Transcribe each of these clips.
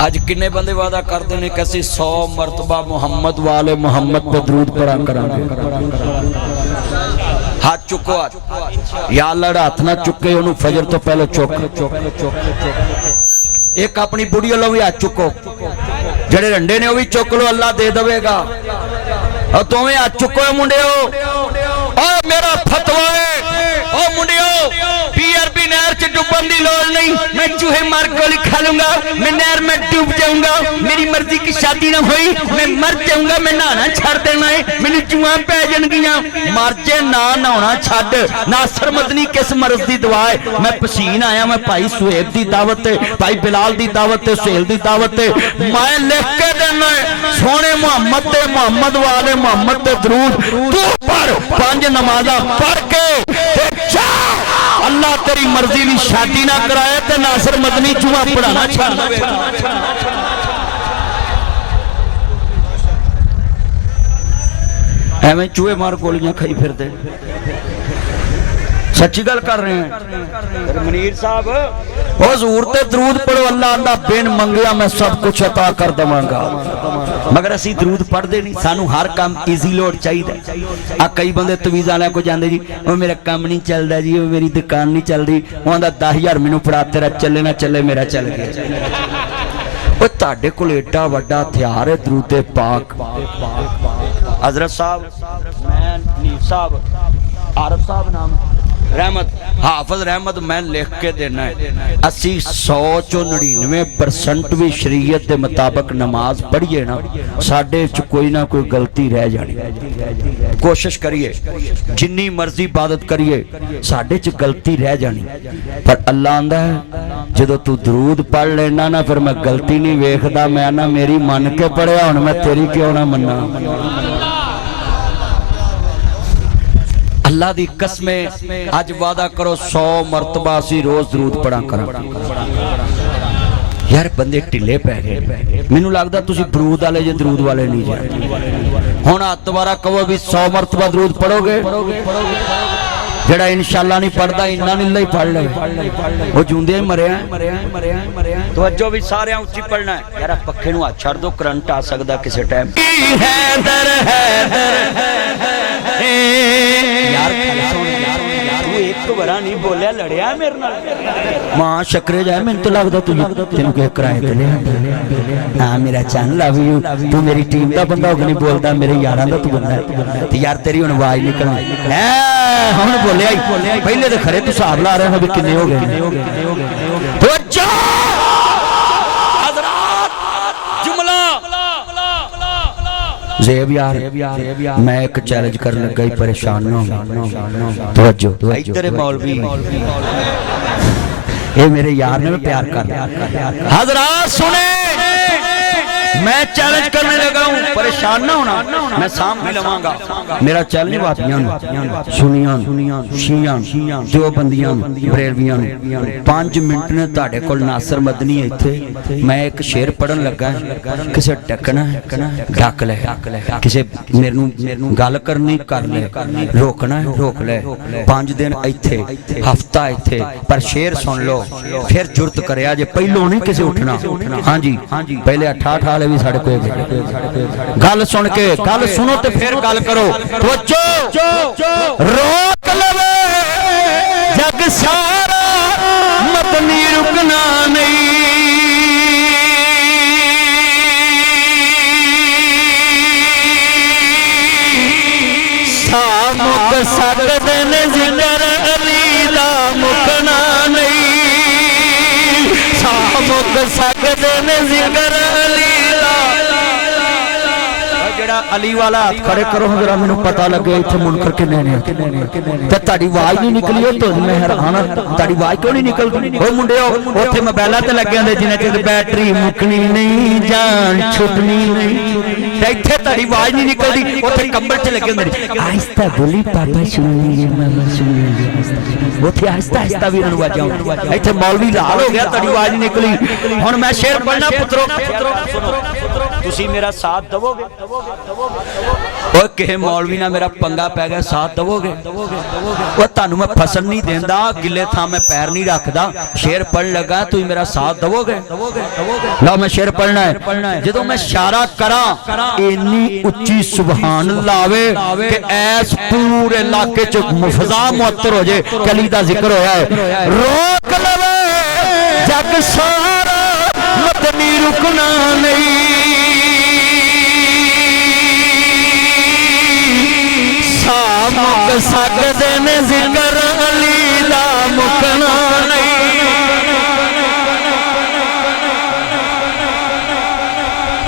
आज किन्ने बंदे वादा करते हैं कि असीं 100 मरतबा मुहम्मद वाले मुहम्मद पे दरूद पढ़ा करांगे। हाथ चुको, हाथ या अल्लाह दा हाथ ना चुके उन्होंने फजर तो पहले चुक। एक अपनी बुढ़ी वालों भी हाथ चुको, जेड़े रंडे ने वो भी चुक लो, अल्लाह दे देगा। और तुम्हें हाथ चुको मुंडियो, मेरा फतवा है ओ मुंडियो, पीआरपी नहर च डुबन की लोड़ नहीं। मैं चूहे मार गोली खा लूंगा, मैं नहर में डूब जाऊंगा। मेरी मर्जी की शादी ना हुई, मैं मर जाऊंगा। मैं नहाना छड़ देना है, मैंने चूहा पै जाएगियां। मर जे ना नहाना छड़। नासर मदनी किस मर्ज की दुआ है। मैं पसीन आया, मैं भाई सुहेब की दावत है, भाई बिलाल की दावत है, सुहेल की दावत है। मैं लिख के देना है सोने मुहम्मद ते मुहम्मद वाले मुहम्मद ते दरूद तू पढ़। 5 नमाज़ा पढ़ के अल्लाह तेरी मर्जी की शादी ना कराए ते नासर मदनी चूहा पढ़ाना छड़ दे। एवं चूहे मार गोलियां खाई फिरते। सच्ची गल कर रहे हैं मनीर साहब। हुजूर ते दरूद पढ़ो, अल्लाह आंदा बिन मंगिया मैं सब कुछ अता कर देवांगा। मगर असी दरूद पढ़ते नहीं, सानू हर काम ईजी लोड चाहिए। आ कई बंदे तवीज़ वाले को जाते जी, वो मेरा काम नहीं चलता जी, वो मेरी दुकान नहीं चल रही, वो आंदा 10,000 मैनू फड़ा, तेरा चले ना चले मेरा चल गया। वो तुहाडे कोल एडा वड्डा हथियार है दरूद पाक। हजरत साहब, मैं नीफ साहब, आरफ साहब नाम रहमत, हाफिज रहमत, मैं लिख के देना है। असी 100-99% भी शरीयत के मुताबिक नमाज पढ़िए ना, साडे च कोई ना कोई गलती रह जानी। कोशिश करिए जिन्नी मर्जी इबादत करिए, साडे च गलती रह जानी। पर अल्लाह आंदा है जदों तू दरूद पढ़ लेना ना, फिर मैं गलती नहीं वेखदा। मैं ना मेरी मन के पढ़िया, हुण मैं तेरी क्यों ना मन्ना। अल्लाह दी कसमें अज वादा करो 100 मरतबा असी रोज दरूद पढ़ा करा। यार बंदे ढिले पै गए। मैनू लगदा तुसी दरूद वाले जे दरूद वाले नहीं जे। हुण हाथ दोबारा कहो भी 100 मरतबा दरूद पढ़ोगे। जेड़ा इंशाअल्लाह नहीं पढ़दा इन्ना नहीं पढ़ ले, वो जूंदे ही मरिया। तवज्जो भी सारे उच्ची पढ़ना है। यार पक्खे नूं हाथ छड़ दो, करंट आ सकदा किसी टाइम। नहीं बोलिया लड़िया मेरे नाल मां शकरे जाए। मैंने तो लगता तू तेन किराए पे लिया। हाँ मेरा चैन लव यू, तू मेरी टीम का बंदा होगा, नहीं बोलता मेरे यार का तू बंदा है। यार तेरी हुण आवाज निकल हुण बोलिया पहले तो खरे तू हिसाब ला रहा भी किन्ने हो गए। ज़ेब यार मैं एक चैलेंज करने लगा, परेशान ना हो। तवज्जो इधर मौलवी ये मेरे यार ने प्यार कर। हज़रात सुने, मैं चैलेंज करने लगा हूँ, परेशान ना होना, मैं साम भी लवांगा। मेरा चैलेंज वापियां सुनियां शियां जो बंदियां बरेलवियां 5 मिनट ने ताड़े कोल नासर मदनी इत्थे। मैं एक शेर पढ़न लगा, किसे टकना ढक ले, किसे मेनू गल करनी कर ले, रोकना रोक ले। 5 दिन इत्थे, हफ्ता इत्थे, पर शेर सुन लो फिर जुर्त करया जे पहलों नहीं किसे उठना। हाँ जी पहले 88 भी साढ़े कोई गल सुन के गल सुनो तो फिर गल करो। रोक लवे जग सारा मदनी रुकना नहीं। सामुक सकदे ने जिक्र अली दा मुकना नहीं। सामुक सकदे ने जिक्र अली अली वाला खड़े करो जरा, मैनू पता लगे इत्थे मुनकर किन्ने ने ते ताड़ी आवाज नहीं निकली। तो मैं हैरान ताड़ी आवाज क्यों नहीं निकलदी। ओ मुंडियो ओथे मोबाइलां ते लगे होंदे जिन्ने चिर बैटरी मुकनी नहीं जान छुटनी नहीं, ते इत्थे ताड़ी आवाज नहीं निकलदी। ओथे कंबल च लगे होंदे आहिस्ता बोली पापा सुन लीजिए मामा सुन लीजिए। ओथे आहिस्ता आहिस्ता भी इन्हां नूं आवाजां। इत्थे मौलवी लाल हो गया, ताड़ी आवाज नहीं निकली। हुण मैं शेर पढ़ना पुत्रो, तुसी मेरा साथ दवोगे। ओए किसी मौलवी ना मेरा पंगा पै गया साथ दवोगे? वो तानू मैं फसल नहीं देंदा, गिले था मैं पैर नहीं रखदा, शेर पढ़ लगा तू मेरा साथ दवोगे? लो मैं शेर पढ़ना है। जदों मैं इशारा करा इन्नी उच्ची सुभान अल्लाह आवे कि ऐस पूरे इलाके च मुफजा मुअत्तर हो जाए कली दा जिक्र होया है। रोक लवे जग सारा मदनी रुकना नहीं, मुक सकदे ने जिक्र अली दा मुकना नहीं।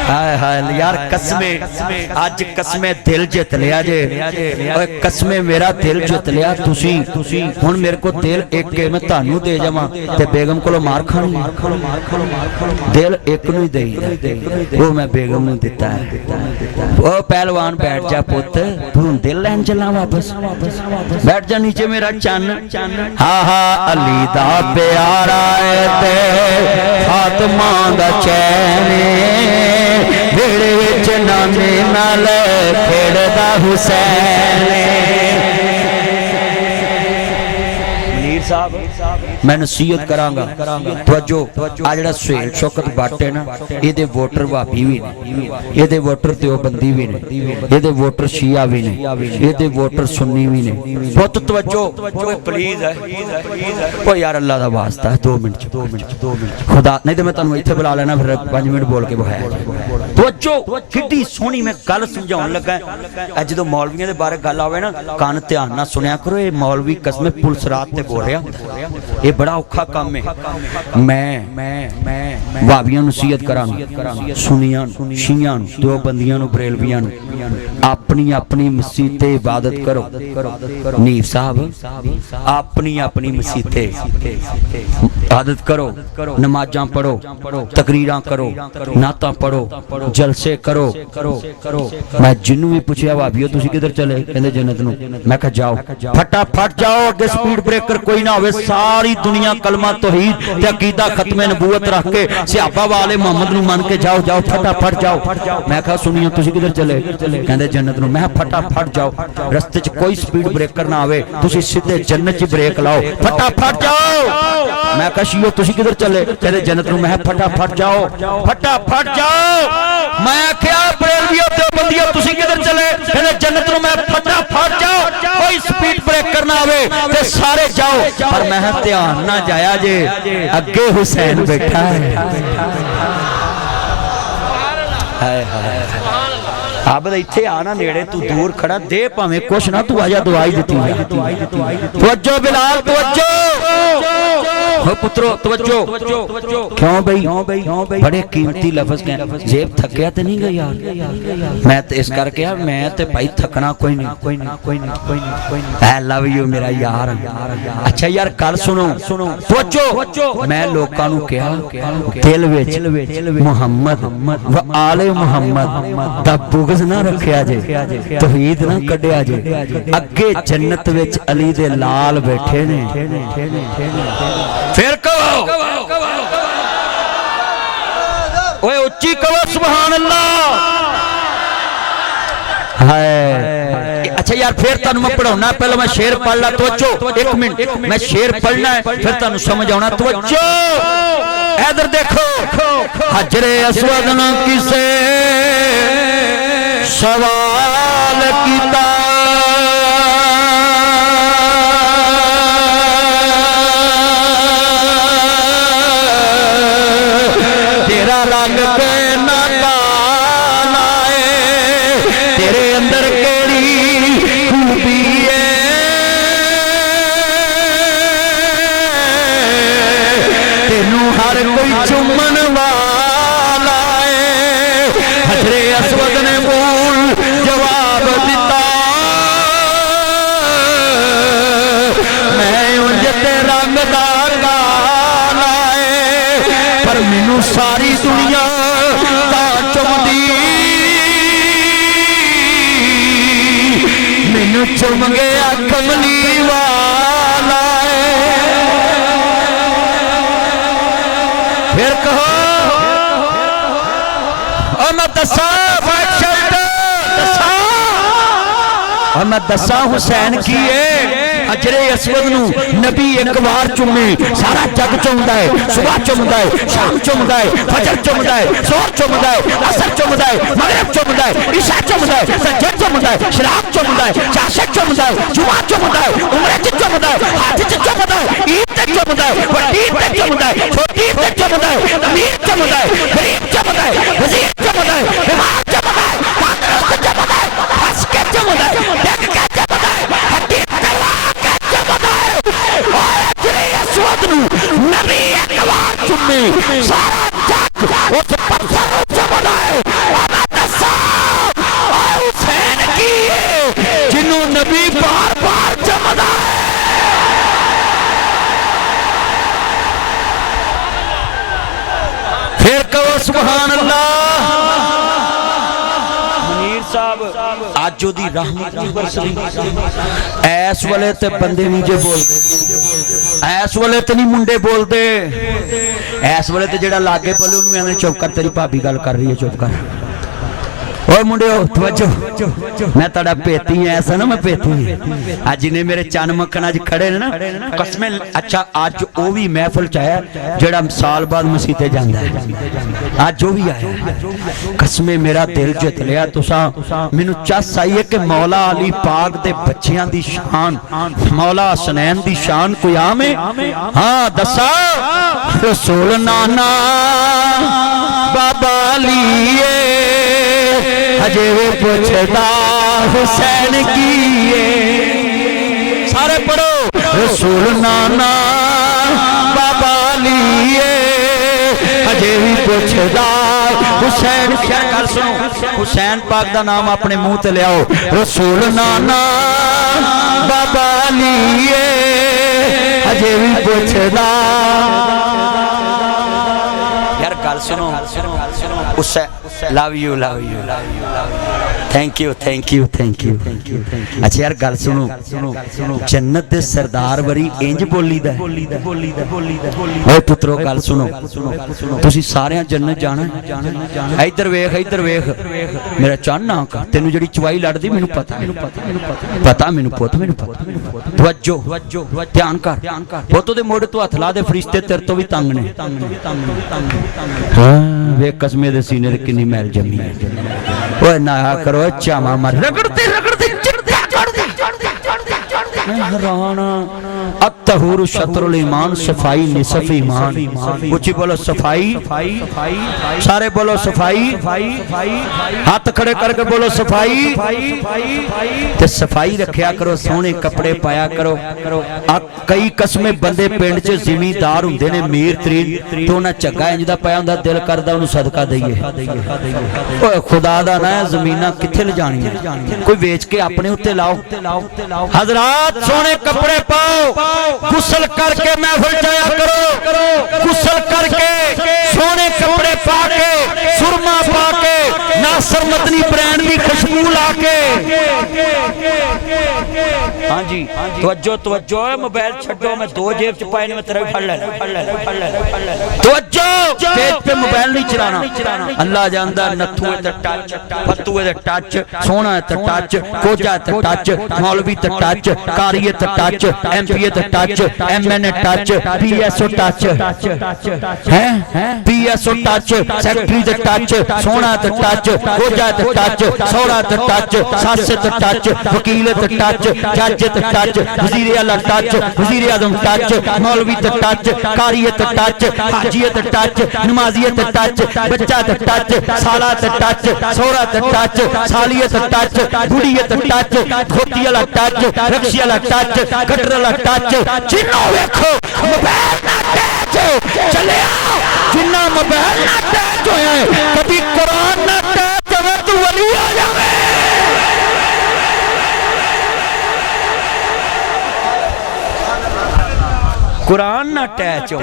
हाय हाय यार कसमे अज कसमे दिल जित लिया जे, कसमे मेरा दिल जित लिया तुसी हुण मेरे को दिल एक के मैं तानू दे जावां ते बेगम कोलों मार खानी, दिल एक नूं ही देई वो मैं बेगम नूं दिता है। ओ पहलवान बैठ जा पुत, तू दिल लैन चला वापस, बैठ जा नीचे मेरा चन्न। हा हा अली दा प्यारा है ते फातिमा दा चैन, वेड़े विच नाने नाल खेड़दा हुसैन। मैं नसीहत करांगा तवज्जो, आ जिहड़ा सुहेल शौकत भट्ट है ना इहदे वोटर भाभी भी ने, इहदे वोटर देवबंदी भी ने, इहदे वोटर शिया भी ने, इहदे वोटर सुन्नी भी ने। बहुत तवज्जो प्लीज है ओ यार अल्लाह दा वास्ता 2 मिनट खुदा, नहीं तो मैं तुहानू इत्थे बुला लेना फिर 5 मिनट बोल के बहाया। तवज्जो किड्डी सोहनी मैं गल समझाउण लगा। अज जदों मौलवियां दे बारे गल आवे ना कान ध्यान नाल सुनिया करो, ये मौलवी कसमे पुलिस रात ते बोल रहा, ये बड़ा औखा काम है। मैं भावियां नसीहत करांगा, सुनियां शियां देवबंदियां बरेलवियां अपनी अपनी मसीते इबादत करो। नीफ साहब अपनी अपनी मसीते इबादत करो, नमाजां पढ़ो, तकरीरां करो, नातां पढ़ो, जलसे करो। मैं जिन्नू भी पूछया भावियो तुसीं किधर चले, कहंदे जन्नत नूं। मैं कहा जाओ फटाफट जाओ, अगे स्पीड ब्रेकर कोई ना होवे, सारी दुनिया कलमा तौहीद ते अकीदा खत्मे नबूवत रख के सहाबा वाले मोहम्मद नूं मान के जाओ फटाफट जाओ। मैं कहा सुनियो तुसीं किधर चले, कहंदे जन्नत नूं। मैं फटाफट जाओ, रस्ते च कोई स्पीड ब्रेकर ना आवे, तुसीं सीधे जन्नत च ब्रेक लाओ, फटाफट जाओ। मैं कहा शियो तुसीं किधर चले, कहंदे जन्नत नूं। मैं फटाफट जाओ। मैं क्या बरेलवियों देवबंदियों तुसीं किधर चले, कहंदे जन्नत नूं। मैं फटाफट जाओ, कोई स्पीड ब्रेकर ना आवे ते सारे जाओ। पर मैं ध्यान ना जाया जे अगे हुसैन बैठा है। अब इत्थे आना नेड़े, तू दूर खड़ा दे भावें कुछ ना, तू आजा दुआई दी। तवज्जो बिलाल तवज्जो, हो पुत्रो तवज्जो। क्यों भाई बड़े कीमती लफ्ज कह, जेब थकिया तो नहीं गई यार? मैं तो इस करके यार मैं तो भाई थकना कोई नहीं। आई लव यू मेरा यार। अच्छा यार गल सुनो तवज्जो, मैं लोकां नूं कहा दिल विच मुहम्मद व आले मुहम्मद दा बुग़्ज़ ना रखिया जे, तौहीद ना कढ़िया जे। अगे जन्नत विच अली दे लाल बैठे ने, फिर कहो ओए उच्ची कहो सुभान अल्लाह। हाय अच्छा यार फिर तुहानू मैं पढ़ाउणा, पहले मैं शेर पढ़ ला। तवज्जो 1 मिनट, मैं शेर पढ़ना है फिर तुहानू समझ आउणा। तवज्जो इधर देखो, हजरे अस्वद न किसे सवाल कीता, तेरा रंग पे ना काला है, तेरे अंदर केड़ी खूबी है, तेनू हर कोई चुमन वाला है। हजरे अस्वद ने जवाब दिता, मैं उंज ते रंग दा काला है, पर मैनू सारी दुनिया दा चुमदी, मैनू चुम गया कमली वाला है। फिर कहो और मैं दसा और मैं दसा हुसैन की है अजरे असवद नू नबी एक बार चुमे सारा जग चुमदा है सुबह चुमदा है शाम चुमदा है फजर चुमदा है जोहर चुमदा है असर चुमदा है मगरिब चुमदा है ईशा चुमदा है सज्जद चुमदा है शराब चुमदा है चाशक चुमदा है जुमा चुमदा है उमरे च चुमदा है हाथ च चुमदा है ईद च चुमदा है बड़ी ईद च चुमदा है छोटी ईद च चुमदा है अमीर चुमदा है गरीब चुमदा है वजीर चुमदा है बीमार चुमदा है तंदुरुस्त चुमदा है हंस के चुमदा है देख के चुमदा है हड्डी तलवा के चुमदा है और अजरे असवद नू नबी एक बार चुमे सारा जग उस पत्थर नू चुमदा है और मैं दसा हुसैन की जिन्हों नबी बार बार चुमदा है। फिर कहो सुभान अल्लाह। मुनीर साहब आज ओदी रहमत नहीं बरसदी ऐस वाले ते बंदे नहीं जे बोलदे ऐस वाले ते नहीं मुंडे बोलदे ऐस वाले ते जेड़ा लागे बोले उन्हें आंदे चुप कर तेरी भाभी गल कर रही है चुप कर। और मुंडियो तवज्जो मैं ताड़ा पेती ऐसा ना मैं पेती आज जिन्हें मेरे चन मक्खन अज खड़े ने ना कसमें अच्छा आज वो भी महफिल च आया जेड़ा साल बाद मसीते जांदा है आज जो भी आया कसमें मेरा दिल जित लिया तुसा मैनू चस आई है कि मौला अली पाक दे बच्चियां दी शान मौला हसनैन दी शान कोई आम है हाँ दसा रसूल नाना बाबा लिए अजे वो पूछदा हुसैन की सारे पढ़ो रसूल नाना बाबा लिए अजे भी पूछदा हुसैन क्या कर सुनो हुसैन पाक दा नाम अपने मुंह ते लियाओ रसूल नाना बाबा लिए अजे भी पूछदा यार गल सुनो उसे लव यू थैंक यू अच्छा यार गल सुनो जन्नत दे सरदार वरी इंज बोलीदा ओए पुत्रो गल सुनो तुसी सारे जन्नत जाना इधर वेख मेरा चन्न ना कर तेनू जड़ी चवाई लड़दी मैनू पता मैनू पुत तवज्जो ध्यान कर पुत दे मोड़े तो हथ ला दे फरिश्ते तेरे तो भी तंग ने वे कसमे दे सीने ते किन्नी मैल जमी है ओए ना करो चावा मर रगड़ते हैरान अत्तहूर शत्रुल ईमान सफाई निसफ ईमान ऊंची बोलो सफाई सारे बोलो सफाई हाथ खड़े करके बोलो सफाई ते सफाई रखया करो सोहने कपड़े पाया करो कई कसमें बंदे पिंड च जिमीदार हुंदे ने मीर तरीन तो ना झग्गा इंज दा पाया हुंदा दिल करदा उन्हें सदका दईए ओए खुदा दा ना जमीनां कित्थे ले जाणियां कोई वेच के अपने उत्ते लाओ हजरात सोने कपड़े पाओ गुस्ल करके महफिल जाया करो गुस्ल करके सोने कपड़े पा के सुरमा पा के नासर मदनी ब्रांड की खुशबू ला के हाँ जी तवज्जो मोबाइल छड्डो मैं दो जेब च पाए ने मैं तेरा भी फड़ लेना तवज्जो पेज पे मोबाइल नहीं चलाना अल्लाह जानदा नथू ते टच फत्तू ते टच सोना ते टच कोजा ते टच मौलवी ते टच कारी ते टच एमपीए ते touch MNA touch PSO touch हैं पीएसओ टच सेक्रेटरी ते टच सोना ते टच कोजा ते टच सोना ते टच सास ते टच वकील ते टच जज ते टच वजीर आला टच वजीर आजम टच मौलवी ते टच कारी ते टच हाजी ते टच नमाजी ते टच बच्चा ते टच साला ते टच सोहरा ते टच सालिए ते टच बुढ़ी ते टच धोती वाला टच रक्शी वाला टच कटर वाला टच जिन्नो देखो मोबाइल ना टच चले आओ जिन्ना मोबाइल ना टच होया कभी कुरान ना टच होवे तू वली आ जावे कुरान ना टैच हो।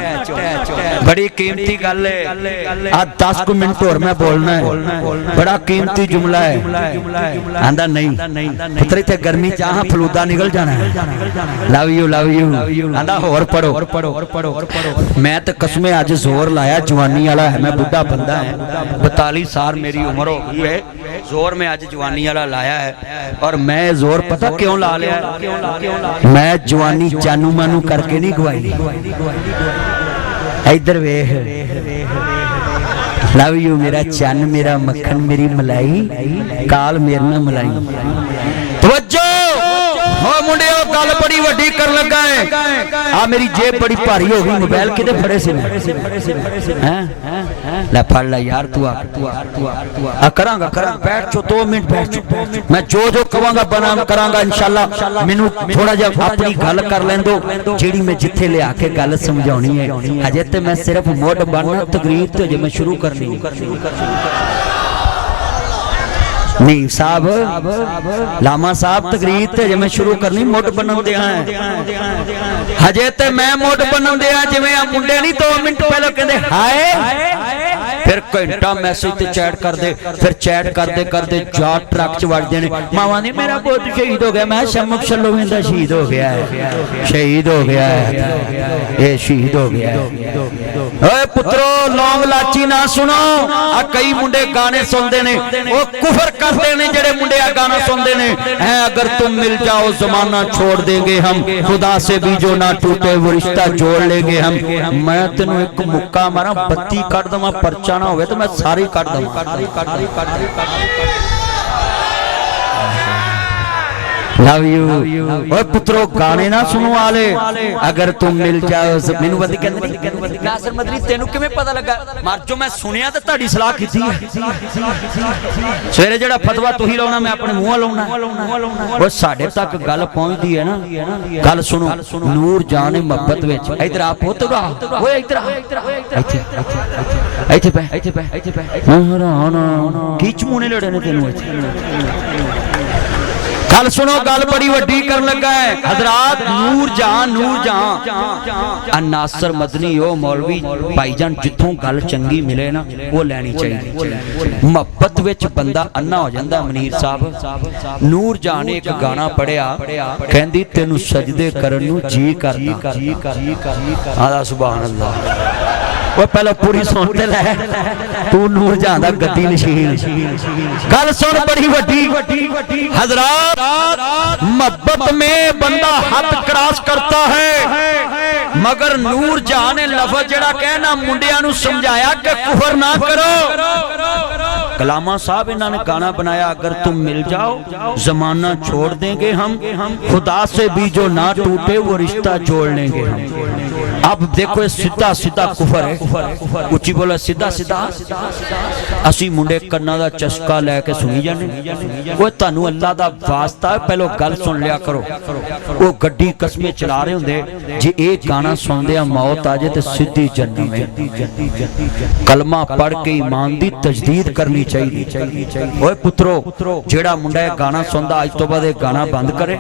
बड़ी कीमती गल है। आज 10 मिनट और मैं बोलना है, बड़ा कीमती जुमला है। आंदा नहीं पुत्र इतने गर्मी चाह फलूदा निकल जाना है। लव यू आंदा होर पढ़ो। मैं तो कसमें अज जोर लाया, जवानी वाला है, मैं बुढ़ा बंदा है, 42 साल मेरी उम्र हो गई है, जोर में अज जवानी वाला लाया है। और मैं जोर पता क्यों ला लिया? मैं जवानी जानू मानू करके नहीं गवाई। इधर वेख, लव यू मेरा चन, मेरा मक्खन, मेरी मलाई, काल मेरे ना मलाई। तवज्जो हो मुंडियो, गल बड़ी वड्डी कर लगा है। आ मेरी जेब बड़ी भारी हो गई, मोबाइल किते फड़े से हैं? ले फड़ ले यार, तू आ करांगा बैठ चो 2 मिनट बैठ चो। मैं जो कहांगा बना करांगा इंशाअल्लाह। मैनू थोड़ा जिहा अपनी गल कर लैन दो, जेड़ी मैं जिथे ले आके गल समझाउणी है। अजे ते मैं सिर्फ मुड बनना, तकरीर तो जे मैं शुरू करनी नहीं साहब, लामा साहब तकरीर ते मैं शुरू करनी, मुड बनन दे हैं। हजे ते मैं मुड बनन दे जिवें आ मुंडे नहीं 2 मिनट पहले कहंदे हाय, फिर घंटा मैसेज ते चैट कर दे, फिर चैट करते करते जा ट्रक च वड़ देने। मावा ने मेरा पुत शहीद हो गया। मैं शमक शलोवें दा शहीद हो गया है, शहीद हो गया है, ये शहीद हो गया है। ओए पुत्रो लौंग लाची ना सुनो। आ कई मुंडे गाने सुनते ने, वो कुफर करते ने जेड़े मुंडे आ गाना सुनते ने। है अगर तुम मिल जाओ जमाना छोड़ देंगे हम, खुदा से भी जो ना टूटे वो रिश्ता जोड़ लेंगे हम। मैं तेनों एक मुक्का मारा, बत्ती कट दवा, परचा ना होवे तो मैं सारी काट दूंगा। Love you. और पुत्रो गाने ना सुनो वाले, अगर तुम मिल जाओ। मैनू बंदी कहंदे नासिर मदनी तेनू किवें पता लगा? मर जो मैं सुनिया ते ਤੁਹਾਡੀ सलाह कीती है। सवेरे जेड़ा फतवा तुही लाउणा मैं अपने मूंहों लाउणा। और साडे तक गल पहुंचदी है ना। गल सुनो, नूर जान है मोहब्बत विच। इधर आ पुੱਤ, ओए इधर आ, ਇੱਥੇ ਪੈ मैं हैरान की चमूने लड़े ने तेनू ਇੱਥੇ। गल सुनो, गल बड़ी वड्डी कर लगा है हजरात। नूर जहां नासिर मदनी ओ मौलवी भाईजान, जिथों गल चंगी मिले ना वो लैनी चाहिए। मोहब्बत विच बंदा अन्ना हो जांदा। मनीर साहब नूर जहां ने एक गाना पढ़िया, कहंदी तेनू सजदे करन नू जी करदा। आदा सुभान अल्लाह। वो पहले पूरी सुनते ले, तू नूर जहां दा गद्दी नशीन। गल सुन बड़ी वड्डी हजरात, मोहब्बत में बंदा हद क्रॉस करता है, मगर नूर जहां ने लफ्ज जेड़ा कहना मुंडियां नू समझाया कि कुफर ना करो। कलामा साहब इन्होंने गाना बनाया, अगर तुम मिल जाओ जमाना छोड़ देंगे हम, खुदा से भी जो ना टूटे वो रिश्ता जोड़ लेंगे हम। अब देखो सीधा सीधा कुफर है, उच्ची बोला सीधा सीधा। असी मुंडे कन्ना दा चस्का लैके सुनी जाने। वो तानू अल्लाह दा वास्ता है, पहलो गल सुन लिया करो। वो गड्डी कस्बे चला रहे होंदे, जे एक गाना सुनदे मौत आ जाए तो सीधी जन्नत में। कलमा पढ़ के ईमान दी तजदीद करनी चाहिए। ओए पुत्रो जेड़ा मुंडा है गाना सुनदा आज तो बाद गाना बंद करे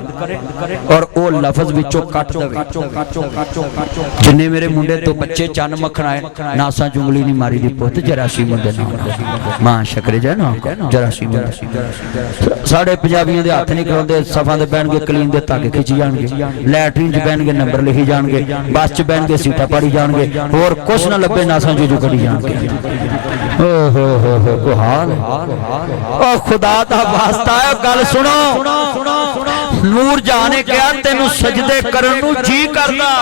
और वो लफ्ज विचों कट दे। जिन्ने मेरे मुंडे तो बच्चे चन मखन आए, नासा चुंगली नहीं मारी दी पुत जरासी मुंडे नाम मां शकरे जा नाम जरासी मुंडे। साढ़े पंजाबियों दे हाथ नहीं कराउंदे, सफां दे बहणगे कलीन दे धागे खिंची जाणगे, लैटरीन च बहणगे नंबर लिखी जाणगे, बस च बहणगे सीटां पाड़ी जाणगे, होर कुछ ना लभे नासा जूजू करी जाणगे। ओ हाल ओ खुदा दा वास्ता है गल सुनो। नूर जहां ने कहा तेनू सजदे करन नू जी करदा।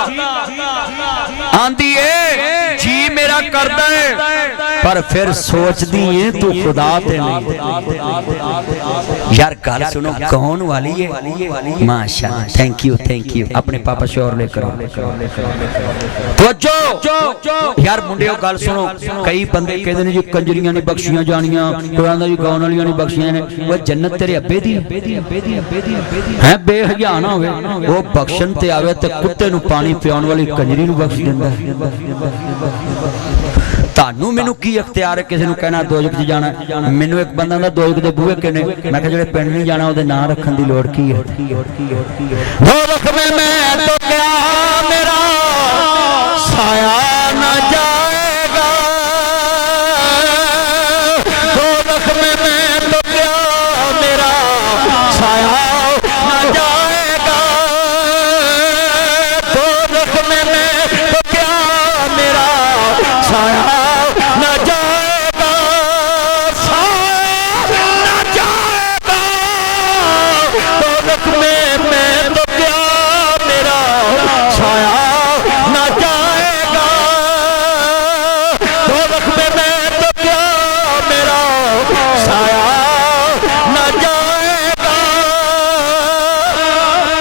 आंदी है जी मेरा करदा है, पर फिर सोचदी है तू खुदा ते नहीं। यार गल सुनो, कौन वाली है? माशाअल्लाह, थैंक यू। अपने पापा शोर लेकर तो जो यार मुंडियो गल सुनो। कई बंदे कहते हैं जी कंजरियां नहीं बख्शियां जानियां, कुरान दी गाउन वालियां नहीं बख्शियां ने। वो जन्नत तेरे अब्बे दी है, बेहया ना होवे वो बख्शन ते आवे ते कुत्ते नू पानी पियाउण वाली कंजरी नू बख्श दिंदा। तानू मैनू की अख्तियार है किसी नू कहना दोजख च जाना? मैनू एक बंदा दा दोजख दे बूहे किने, मैं कहा जेड़े पिंड नहीं जाना ओदे नां रखण दी लोड़ की है? दोजख में मैं तो क्या मेरा में मैं तो क्या मेरा साया न जाएगा, दोज़ख में मैं तो क्या मेरा साया न जाएगा, साया न जाएगा, दोज़ख में मैं तो क्या मेरा साया न जाएगा, दोज़ख में मैं तो क्या मेरा साया न जाएगा,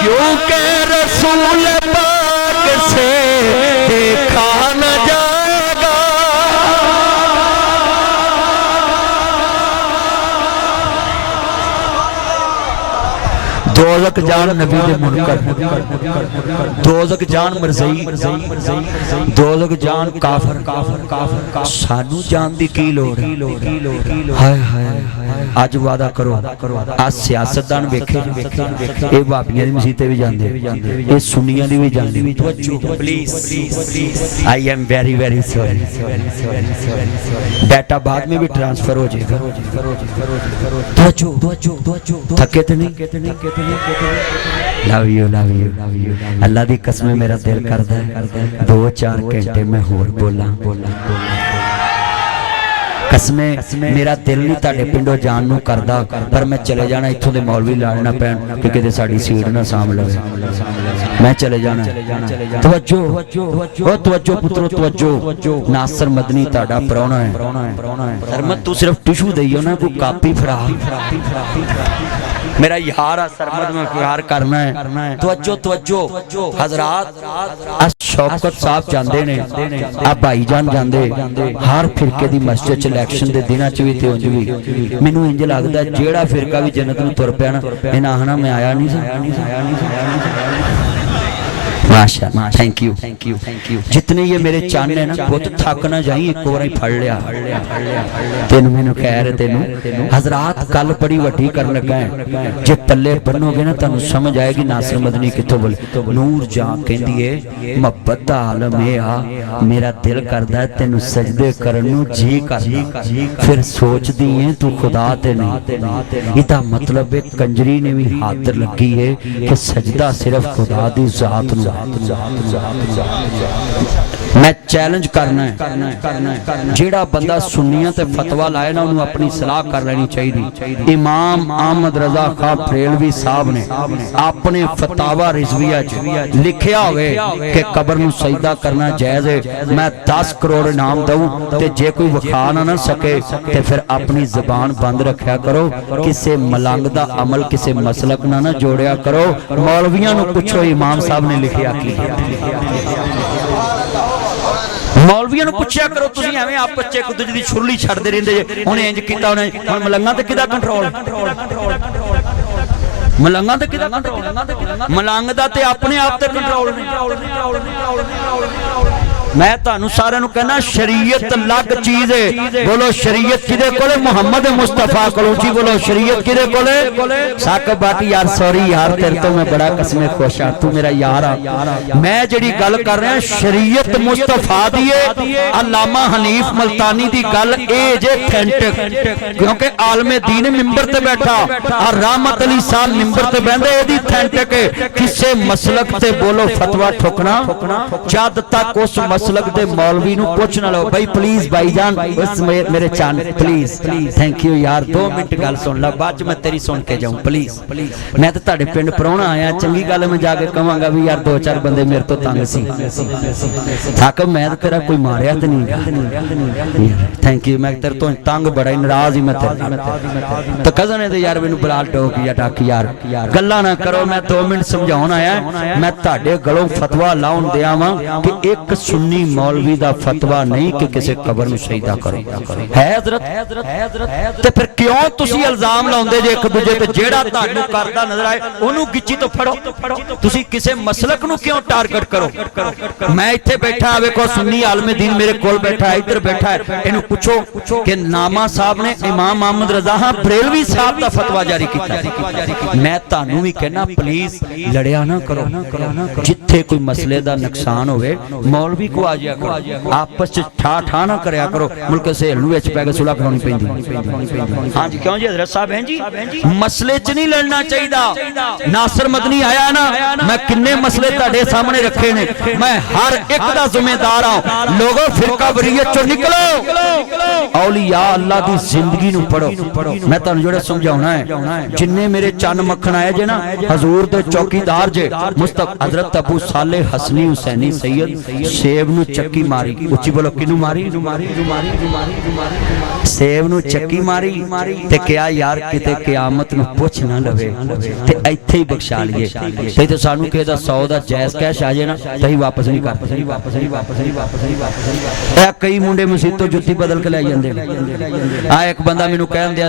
क्योंकि रसूल पाक से देखा न जाएगा। दोज़ख जान नबी दे मुनकर, दोज़ख जान मरज़ई, दोज़ख जान काफर, सानू जान दी की लोड़। हाय हाय अज वादा करो, आज सियासतदान वेखे ये भाबियां दी मसीते भी जांदे, ये सुन्नियां दी भी जांदे। Please I am very very sorry, data बाद में भी ट्रांसफर हो जाएगा। थके तो नहीं? लव यू लव यू अल्लाह दी कसम मेरा दिल करदा है 2-4 घंटे मैं होर बोला। कसमे मेरा दिल नहीं ताड़े पिंडों जान नूं करदा, पर मैं चले जाना इत्थों दे मौलवी लाना पैण कि किते साडी सीट ना साम लवे, मैं चले जाना। तवज्जो ओ तवज्जो पुत्रो तवज्जो, नासर मदनी ताड़ा परौना है। सरमत तू सिर्फ टिशू देइयो ना, कोई कापी फड़ा, मेरा यार आ सरमत में प्यार करना है। तवज्जो तवज्जो हजरात, शौकत साहब जांदे ने, आ भाईजान जांदे, हर फिरके दी मस्जिद च इलेक्शन दे दिनां च भी ते उंज भी मैनूं इंज लगदा जेड़ा फिरका भी जन्नत नूं तुर पिया ना, इन्हां आखना मैं आया नहीं सी। माशाअल्लाह, thank you thank you thank you. जितने ये मेरे चान है ना, बहुत थक ना जाई, एक बार फड़ लिया तेन मैनू कह रहे तेनू हजरात कल बड़ी वड्डी कर लगा है, जे पल्ले बनोगे ना तुहानू समझ आएगी नासिर मदनी कित्थों बोले। नूर जा कहंदी है मुहब्बत दा आलम ए आ, मेरा दिल करदा है तेनू सजदे करन नू जी करदा, फिर सोचदी है तू खुदा ते नहीं। इदा मतलब है कंजरी ने भी हाथ लगी है कि सजदा सिर्फ खुदा दी जात नू। मैं चैलेंज करना है, जेड़ा बंदा सुन्नियां ते फतवा लाए ना उन्होंने अपनी सलाह कर लेनी चाहिए। इमाम अहमद रजा खां बरेलवी साहब ने अपने फतावा रिजविया च लिखिया होवे कि कबर नूं सजदा करना जायज़ है, मैं 10 करोड़ इनाम दूं, ते जे कोई विखा ना सके ते फिर अपनी जबान बंद रखा करो, किसी मलंग दा अमल किसी मसलक ना जोड़िया करो। मौलवियां नूं पुछो इमाम साहब ने लिखिया की, मौलवियां पुछया करो, तुसीं एवें आप बच्चे एक दूजे दी छुरली छड्डदे रहिंदे जे, उन्हें इंज कीता उन्हें हुण मलंगां ते किदा कंट्रोल, मलंगां ते किदा कंट्रोल, मलंग दा ते अपने आप ते कंट्रोल नहीं। मैं तुहानू सारिਆਂ ਨੂੰ कहना शरीयत अलग चीज है। बोलो शरीयत किदे कोले? मुहम्मद मुस्तफा कोलों जी। बोलो शरीयत किदे कोले? साकब बाटी यार सॉरी यार तेरे तो मैं बड़ा कसमे खुश हां, तू मेरा यार आ। मैं जेड़ी गल कर रहा शरीयत मुस्तफा दी है, अल्लामा हनीफ मुल्तानी दी गल ए जे ऑथेंटिक, क्योंकि आलमे दीन मिंबर ते बैठा और रहमत अली साहब मिंबर ते बैठे, एदी ऑथेंटिक है। किसे मसलक ते बोलो फतवा ठोकना जद तक उस मसलक दे मौलवी नूं पुछ ना लो। भाई प्लीज भाईजान उस मेरे चान प्लीज थैंक यू यार 2 मिनट गल सुन ला, बाद मैं तेरी सुन के जाऊं प्लीज। मैं तो तुहाडे पिंड परौना आया, चंगी गल मैं जाके कहांगा भी यार 2-4 बंदे मेरे तो तंग सी, थक मैं तो तेरा कोई मारिया तो नहीं, थैंक यू। मैं तेरे तो तंग बड़ा ही नाराज ही मैं तेरे तो कजन है तो यार मैनू बुला टोक या डाक यार गल्लां ना करो। मैं 2 मिनट समझाउण आया, मैं तुहाडे गलों फतवा लाउण दिया वां कि एक सुन्नी मौलवी दा फतवा नहीं कि किसी कबर नूं सजदा करो है हज़रत। ते फिर क्यों तुसी इल्जाम लाउंदे जे एक दूजे ते? जेड़ा तुहानू करदा नजर आए ओनू गिच्ची तो फड़ो, तुसी किसी मसलक नूं क्यों टारगेट करो? मैं इत्थे बैठा वेखो सुन्नी आलमे दीन मेरे कोल बैठा है, इधर बैठा है, इनू पूछो कि नामा साहब ने इमाम अहमद रजा खां बरेलवी साहब दा फतवा जारी कीता। मैं तुहानू भी कहना प्लीज लड़िया ना करो, जिथे कोई मसले दा नुकसान होवे मौलवी ਇੱਕੋ ਆ ਜਿਆ ਕਰੋ, ਆਪਸ ਚ ਠਾ ਨਾ ਕਰਿਆ ਕਰੋ, ਮੁਲਕ ਸਹੇਲ ਨੂੰ ਵਿੱਚ ਪੈ ਕੇ ਸੁਲ੍ਹਾ ਕਰਾਉਣੀ ਪੈਂਦੀ। हाँ जी, क्यों जी हजरत साहब हैं जी, मसले च नहीं लड़ना चाहिए। नासिर मदनी आया ना, मैं किन्ने मसले तुहाडे सामने रखे ने, मैं हर एक दा जिम्मेदार हां। लोगों फिरका वरीयत चो निकलो, औलिया अल्लाह दी जिंदगी नूं पढ़ो। मैं तुहानूं जेड़ा समझाउणा है, जिन्ने मेरे चन्न मक्खण आए जे ना, हजूर दे चौकीदार जे मुस्तक हजरत अबू सालेह हसनी हुसैनी सैयद सेब नूं चक्की मारी, उच्ची बोलो किनू मारी, सेब नूं चक्की मारी ते क्या यार किते क़यामत नूं पुछ ना लवे ते इत्थे ही बख्शा लईए। ते सानू किसे दा 100 दा जायज़ कैश आ जाए ना, तही वापस नहीं करते। कई मुंडे मसीतों जुत्ती बदल के लै जांदे। आ एक बंदा मैनू कहन दिया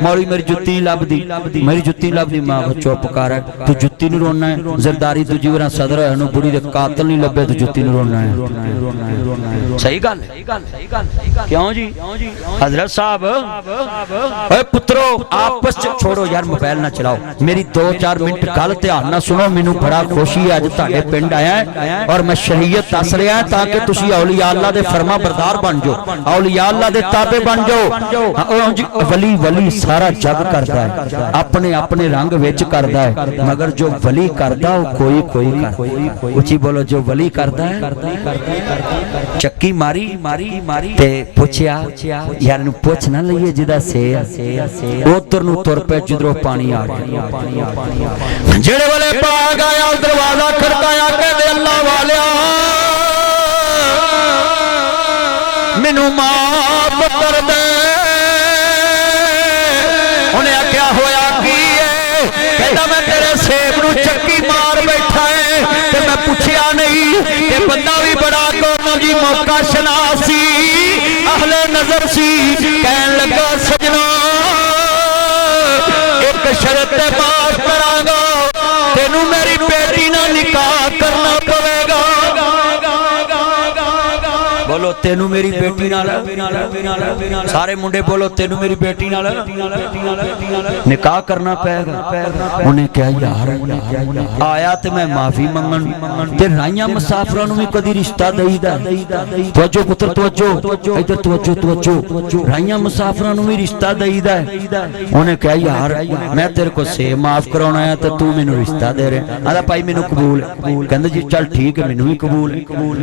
मौलवी मेरी जुत्ती नहीं लभदी, मेरी जुत्ती लभदी। मां चुप कर, तू जुत्ती नूं रोना है। जरदारी दूजी बार सदर होया नूं बुढ़ी दे कातल नहीं लभे, तू जुत्ती नूं रोना है। सही गल क्यों जी हजरत साहब? ओए पुत्रो आपस च छोड़ो यार, मोबाइल ना चलाओ। मेरी 2-4 मिनट गल ध्यान ना सुनो। मैनू बड़ा खुशी है अज तुहाडे पिंड आया है और मैं शरीयत दस रहा है ताकि तुसी औलिया अल्लाह दे फरमा बरदार बन जाओ, औलिया अल्लाह दे ताबे बन जाओ। वली वली सारा जग करदा है, अपने अपने रंग विच करदा है, मगर जो वली करदा वो कोई कोई कर। उची बोलो, जो वली करदा है। चक्की मारी ते पुछया यार नू पुछ ना लईए जिदा से उधर नू तुर पे जिधरों पानी आ गया। जेड़े वाले पाग आया दरवाजा खड़काया, कहते अल्लाह वालिया मैनू माफ कर दे। उन्हें आख्या होया की है? कहता मैं तेरे सेब नू चक्की मार बैठा है ते मैं पुछया नहीं। ते बंदा भी बड़ा कोनो जी मौका शनासी अहले नजर सी, कहन लगा सजना एक शर्त माफ करांगा, तेनू मेरी बेटी ना निकाह करना पवेगा। बोलो तेनू मेरी बेटी नाल, सारे मुंडे बोलो तेनू मेरी बेटी नाल निकाह करना पेगा। उन्हें क्या यार आया ते मैं माफी मंगन ते राइयां मुसाफिरां नूं भी कदी रिश्ता देईदा। तवज्जो पुत्र तवज्जो, इधर तवज्जो। राइयां मुसाफिरां नूं भी रिश्ता देईदा। उन्हें क्या यार मैं तेरे को सेब माफ कराउणा है ते तू मैनू रिश्ता दे रहा। आदा भाई मैनू कबूल। कहंदे जी चल ठीक है मैनू भी कबूल।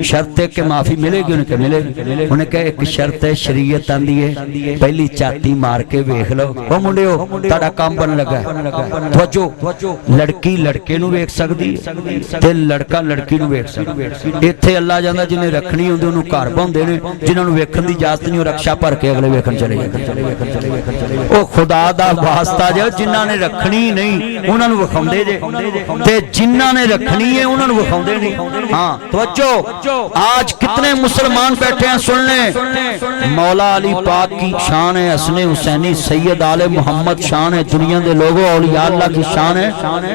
शर्त है कि माफी मिलेगी। उन्हें उन्हें कहा एक शर्त है, शरीयत आंदी है पहली चाटी मार के वेख लो। ओ मुंडियो तुहाडा काम बन लगा। तवज्जो, लड़की लड़के नूं वेख सकदी है ते लड़का लड़की नूं वेख सकदा है। इत्थे अल्लाह जांदा जिन्हें रखनी हुंदी ओनू घर पाउंदे ने, जिन्हां नूं वेखण दी इजाजत नहीं, रक्षा भर के अगले वेखण चले जांदे। ओ खुदा दा वास्ता जे जिन्हां ने रखनी नहीं उन्हां नूं विखाउंदे जे ते जिन्हां ने रखनी है उन्हां नूं विखाउंदे नहीं। हां तवज्जो, आज कितने मुसलमान बैठे हैं सुनने। मौला अली पाक की शान है, हसने हुसैनी सैयद आले मोहम्मद शान है, दुनिया के लोगों औलिया अल्लाह की शान है।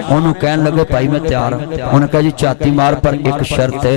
उन्होंने कहने लगे भाई मैं तैयार हूं। उन्होंने कहा जी छाती मार पर एक शर्त है।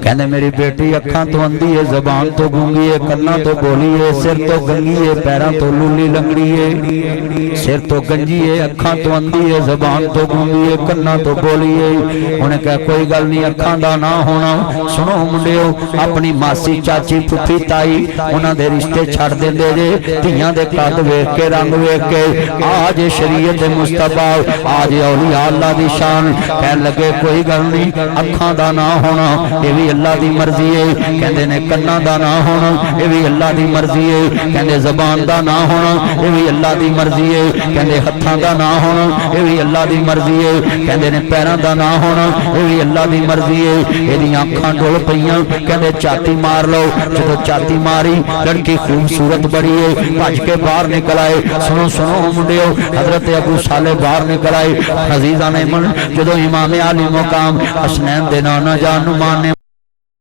कहने मेरी बेटी अखा तो अंधी है, जबान तो गूंगी है, कन्ना तो बोली है, सिर तो गंगी है, पैरों तो लूली लंगड़ी है। सिर तो गंजी है, अखा तो अंधी है, जबान तो गूंगी है, कन्ना तो बोली है। उन्हें कहा कोई गल नहीं, अखा दा ना होना। सुनो मुंडियो, अपनी मासी चाची फुफी ताई उन्हां दे रिश्ते छड़ देंदे जे, धीआं दे कद वेख के रंग वेख के। आज शरीयत मुस्तफा, आज औलिया अल्लाह दी शान। कहन लगे कोई गल नहीं, अखां दा ना होना ये भी अल्लाह दी मर्जी है। कहंदे ने कन्नां दा ना होना ये भी अल्लाह दी मर्जी है। कहंदे जबान दा ना होना ये भी अल्लाह दी मर्जी है। कहंदे हत्थां दा ना होना ये भी अल्लाह दी मर्जी है। कहंदे ने पैरां दा ना होना ये भी अल्लाह दी मर्जी है। इहदियां अखां डुल पईयां, कहंदे छाती मार लो। जो छाती मारी, लड़की खूबसूरत बड़ी है, भज के बाहर निकल आए। सुनो सुनो मुंडियो, हजरत अबू साले बाहर निकल आए। अजीजा ने मन जो इमाम आली मुकाम हसनैन दे नाना जान नूं मारने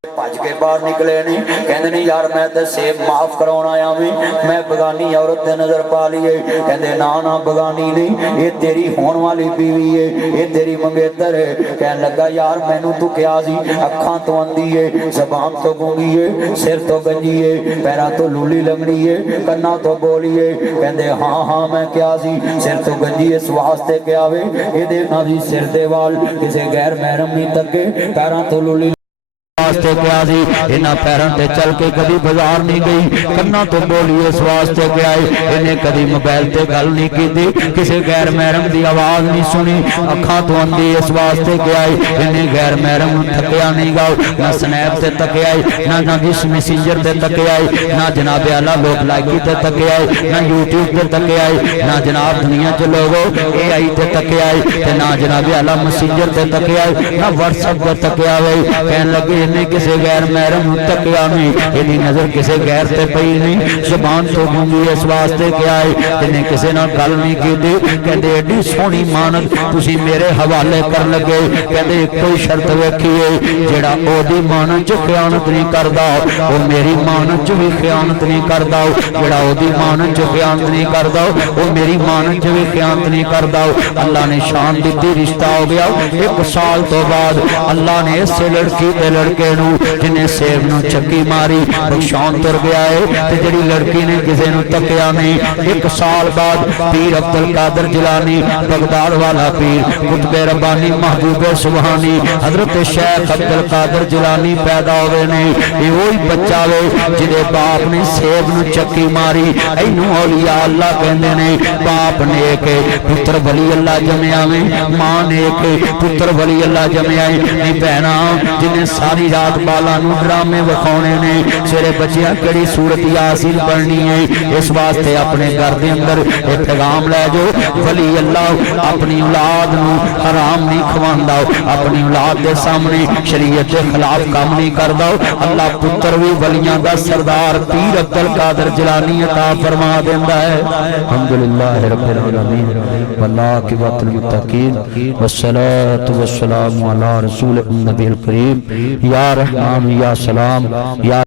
भज के बाहर निकले नहीं। कहते नहीं यार मैं तो सेब माफ कराउण आया मैं बगानी औरत दे नजर पा लीए। कहते ना ना बगानी नहीं, ये तेरी होने वाली बीवी है, ये तेरी मंगेतर है। कहने लगा यार मैनू तू क्या सी, अखां तो अंधी है, जबान तो गूंगी है, सिर तो गंजी है, पैरां तो लूली लंगड़ी है, कन्ना तो बोली है। कहते हाँ हाँ मैं क्या सी, सिर तो गंजी इस वास्ते क्या वे ये देखना सी सिर दे वाल किसी गैर महरम नहीं तके, पैरां तो लूली वास्ते क्या सी इन्हां पैरों ते चल के कभी बाजार नहीं गई, कन्नां तो बोली इस वास्ते क्या है इन्हें कभी मोबाइल ते गल नहीं की, किसी गैर महरम की आवाज नहीं सुनी, अखां तो अंधी इस वास्ते क्या है इन्हें गैर महरम थकिया नहीं गा, ना स्नैप से तकिया ना ना किस मैसेंजर से तकिया ना जनाब आला लोक लाइकी ते तकिया ना यूट्यूब ते तकिया ना जनाब दुनिया च लोगो AI ते तकिया ना जनाब आला मैसेंजर ते तकिया ना व्हाट्सएप ते तकिया कहन लगे इन्हें किसी गैर महरम तकिया नहीं, इहदी नजर किसी गैर ते पई नहीं, जुबान तो गूंगी इस वास्ते क्या है इन्हें किसी नाल गल नहीं की, कहते एडी सोहनी मानत तुसी मेरे हवाले कर लगे, कहते इको ही शर्त वेखीए जेड़ा ओदी मानत च खयानत नहीं करदा वो मेरी मानत च भी खयानत नहीं करदा, जेड़ा ओदी मानत च खयानत नहीं करदा वो मेरी मानत च भी खयानत नहीं करदा। अल्लाह ने शान दी, रिश्ता हो गया। 1 साल तो बाद अल्लाह ने इस लड़की ते लड़के नू जिन्हें सेब नू चक्की मारी बख्शाउण तुर गया है ते जिहड़ी लड़की ने किसी नू तकिया नहीं, 1 साल बाद पीर अब्दुल कादिर जिलानी बगदाद वाला पीर कुतबे रब्बानी महबूबे सुबहानी हजरत शेख अब्दुल कादिर जिलानी पैदा होवे ने, ये वही बच्चा वे जिहदे बाप ने सेब नू चक्की मारी, इनू औलिया अल्लाह कहंदे ने, बाप नेक पुत्र वली अल्लाह जमया वे, मां नेक पुत्र वली अल्लाह जमया नहीं भैणा जिन्हें सारी रात बाला नू ड्रामे विखाने ने, सवेरे बच्चियां केड़ी सूरत यासीन पढ़नी है, इस वास्ते अपने घर के अंदर एक पैगाम लै जाओ, वली अल्लाह अपनी औलाद नू हराम नहीं खवांदा, अपनी औलाद के सामने शरीयत के खिलाफ काम नहीं करदा, अल्लाह पुत्र भी वलियां दा सरदार पीर अब्दुल कादिर जिलानी अता फरमा देंदा है। अल्हम्दुलिल्लाह रब्बिल आलमीन वल्लाकिबतुल मुत्तकीन वस्सलातु वस्सलामु अला रसूलिन नबील करीम या रहमान या सलाम या